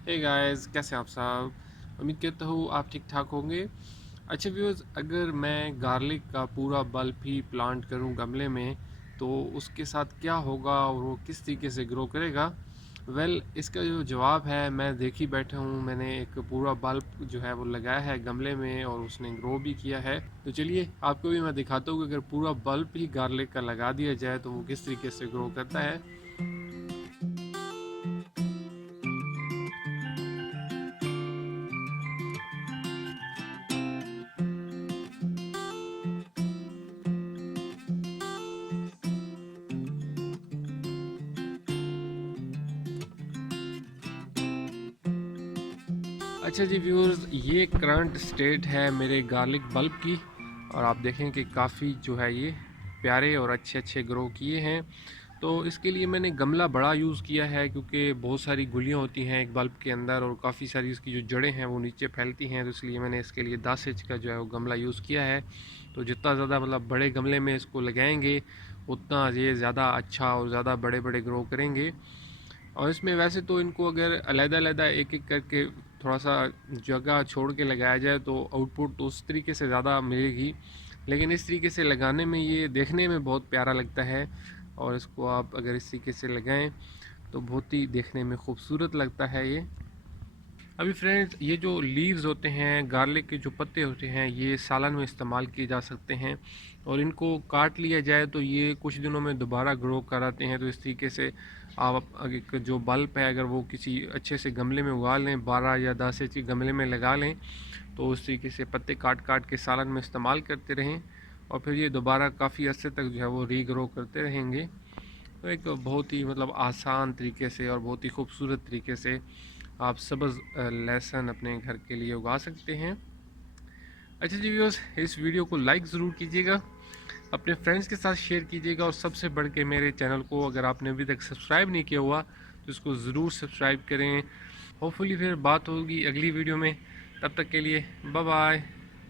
Hey guys, कैसे हैं आप सब। उम्मीद करता हूँ आप ठीक ठाक होंगे। अच्छा व्यूअर्स, अगर मैं गार्लिक का पूरा बल्ब ही प्लांट करूँ गमले में तो उसके साथ क्या होगा और वो किस तरीके से ग्रो करेगा। इसका जो जवाब है, मैं देख ही बैठा हूँ। मैंने एक पूरा बल्ब जो है वो लगाया है गमले में और उसने ग्रो भी किया है। तो चलिए आपको भी मैं दिखाता हूँ कि अगर पूरा बल्ब ही गार्लिक का लगा दिया जाए तो वो किस तरीके से ग्रो करता है। अच्छा जी व्यूअर्स, ये करंट स्टेट है मेरे गार्लिक बल्ब की। और आप देखें कि काफ़ी जो है ये प्यारे और अच्छे अच्छे ग्रो किए हैं। तो इसके लिए मैंने गमला बड़ा यूज़ किया है, क्योंकि बहुत सारी गुलियाँ होती हैं एक बल्ब के अंदर और काफ़ी सारी इसकी जो जड़ें हैं वो नीचे फैलती हैं। तो इसलिए मैंने इसके लिए 10 इंच का जो है वो गमला यूज़ किया है। तो जितना ज़्यादा मतलब बड़े गमले में इसको लगाएंगे उतना ये ज़्यादा अच्छा और ज़्यादा बड़े बड़े ग्रो करेंगे। और इसमें वैसे तो इनको अगर अलग-अलग एक एक करके थोड़ा सा जगह छोड़ के लगाया जाए तो आउटपुट उस तरीके से ज़्यादा मिलेगी, लेकिन इस तरीके से लगाने में ये देखने में बहुत प्यारा लगता है। और इसको आप अगर इस तरीके से लगाएं तो बहुत ही देखने में खूबसूरत लगता है ये। अभी फ्रेंड्स, ये जो लीव्स होते हैं गार्लिक के, जो पत्ते होते हैं, ये सालन में इस्तेमाल किए जा सकते हैं। और इनको काट लिया जाए तो ये कुछ दिनों में दोबारा ग्रो कर आते हैं। तो इस तरीके से आप एक जो बल्ब है अगर वो किसी अच्छे से गमले में उगा लें, 12 या 10 इंच के गमले में लगा लें, तो उस तरीके से पत्ते काट काट के सालन में इस्तेमाल करते रहें और फिर ये दोबारा काफ़ी अरसे तक जो है वो रीग्रो करते रहेंगे। तो एक बहुत ही मतलब आसान तरीके से और बहुत ही खूबसूरत तरीके से आप सब्ज़ लहसुन अपने घर के लिए उगा सकते हैं। अच्छा जी व्यूअर्स, इस वीडियो को लाइक ज़रूर कीजिएगा, अपने फ्रेंड्स के साथ शेयर कीजिएगा और सबसे बढ़ के मेरे चैनल को अगर आपने अभी तक सब्सक्राइब नहीं किया हुआ तो इसको ज़रूर सब्सक्राइब करें। होपफुली फिर बात होगी अगली वीडियो में। तब तक के लिए बाय बाय।